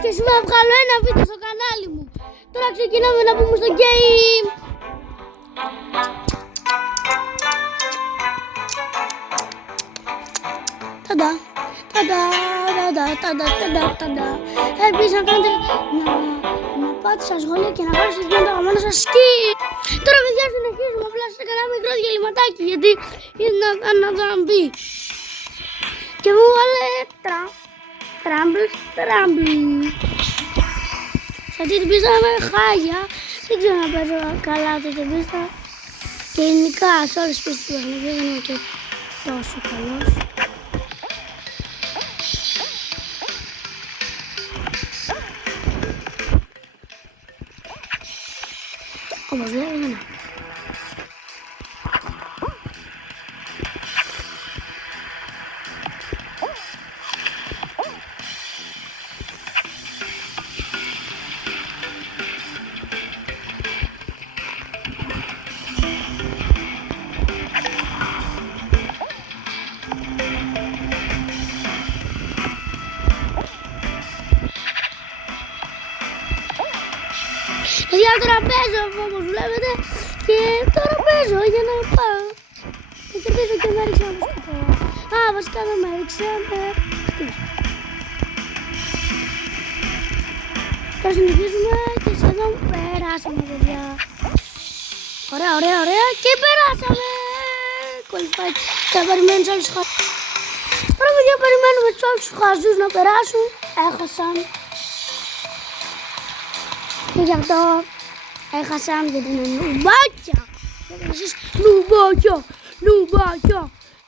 Μόλις και σήμερα βγάλω ένα βίντεο στο κανάλι μου. Τώρα ξεκινάμε να πούμε στο game. Ταντα, ταντα, ταντα, ταντα, ταντα, ταντα. Επίσης να κάνετε να πάτε στα σχόλια και να κάνετε και το γαμμένο σας skip. Τώρα παιδιά συνεχίζουμε, απλά σε έκανα ένα μικρό διαλυματάκι γιατί είναι να μπει. Και μου βάλε τραμπλ. Σε αυτή την πίστα είμαι χάγια, δεν ξέρω να παίζω καλά αυτή την πίστα. Και γενικά σε όλες τις πίστες του παιχνιδιού δεν είμαι και τόσο καλός. Όπως λέω εμένα. Παιδιά τώρα παίζω όπως βλέπετε και τώρα παίζω για να πάω να κερδίσω και με έριξε να σκοτώ. Α, βασικά δεν με έριξε, με χτύπησε. Τώρα συνεχίζουμε και σχεδόν περάσαμε παιδιά. Ωραία και περάσαμε. Qualified. Θα περιμένουμε τους άλλους χαζούς. Τώρα παιδιά περιμένουμε τους άλλους χαζούς να περάσουν. Έχασαν. Και γι' αυτό έχασαν γιατί είναι νουμπάκια. Εσείς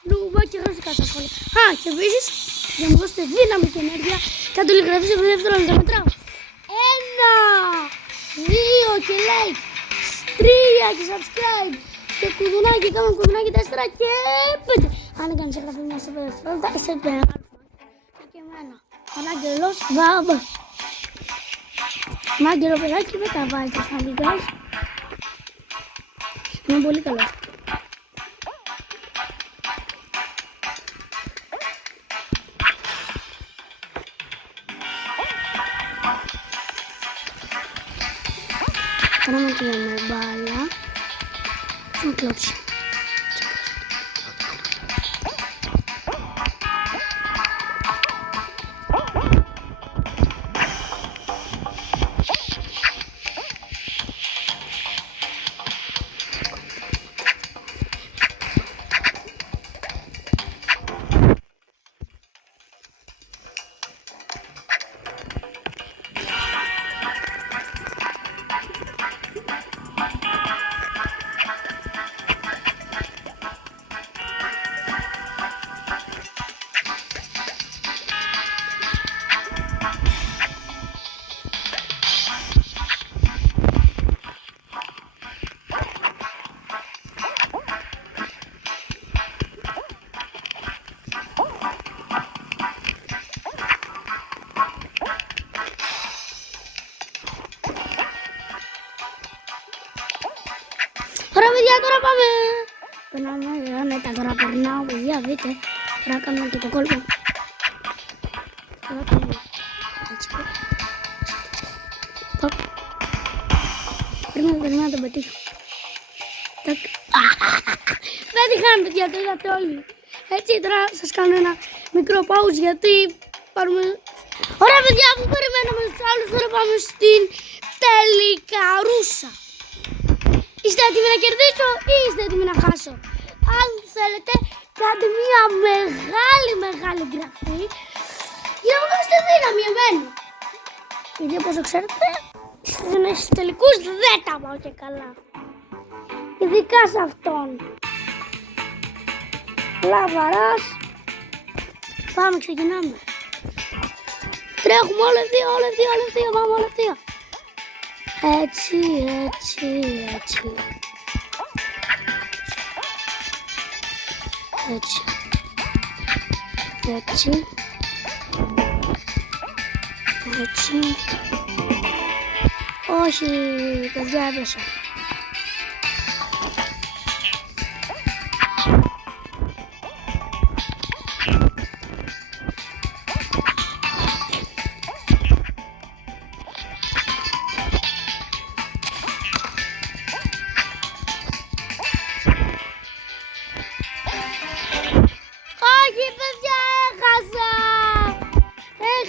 νουμπάκια γράφτηκα στα σχόλια. Α, και επίσης για να μου δώσετε δύναμη και ενέργεια κάντε λίγο γραφή σε 5 δευτερόλεπτα μετράω. 1, 2 και like, 3 και subscribe και κουδουνάκι, κάνουμε κουδουνάκι 4 και 5. Αν δεν κάνεις εγγραφή μέσα σε 5 δευτερόλεπτα είσαι μεγάλο. Και εμένα, Ανάγγελος Βάμπας. Μάγκελο παιδάκι με τα βάζετε στα βιντεός. Είναι πολύ καλό. Κάναμε και με μπάλα. Να κλώψει. Ωραία παιδιά, τώρα πάμε. Περνάμε νέτα, τώρα περνάω παιδιά, δείτε. Τώρα κάνουμε και το κόλπο. Τώρα κάνουμε έτσι. Πρέπει να τον πετύχω. Πέτυχαν παιδιά, το είδατε όλοι. Έτσι τώρα σας κάνω ένα μικρό pause γιατί πάρουμε... Ωραία παιδιά, που περιμέναμε τους άλλους, τώρα πάμε στην τελικαρούσα. Είστε έτοιμοι να κερδίσω ή είστε έτοιμοι να χάσω? Αν θέλετε κάντε μια μεγάλη εγγραφή για να μου δώσετε δύναμη εμένα. Γιατί όπως ξέρετε στους τελικούς δεν τα πάω και καλά. Ειδικά σε αυτόν. Λαβαράς. Πάμε, ξεκινάμε. Τρέχουμε όλοι δύο, πάμε όλοι δύο. Έτσι. Όχι, παιδιά, έπεσα.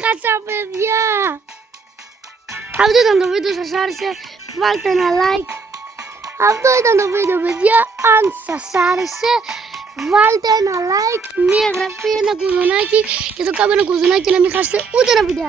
έχασα, παιδιά. Αυτό ήταν το βίντεο, σας άρεσε, βάλτε ένα like. Αυτό ήταν το βίντεο, παιδιά. Αν σας άρεσε, βάλτε ένα like, μία εγγραφή, ένα κουδουνάκι και το κάτω ένα κουδουνάκι να μην χάσετε ούτε ένα βίντεο.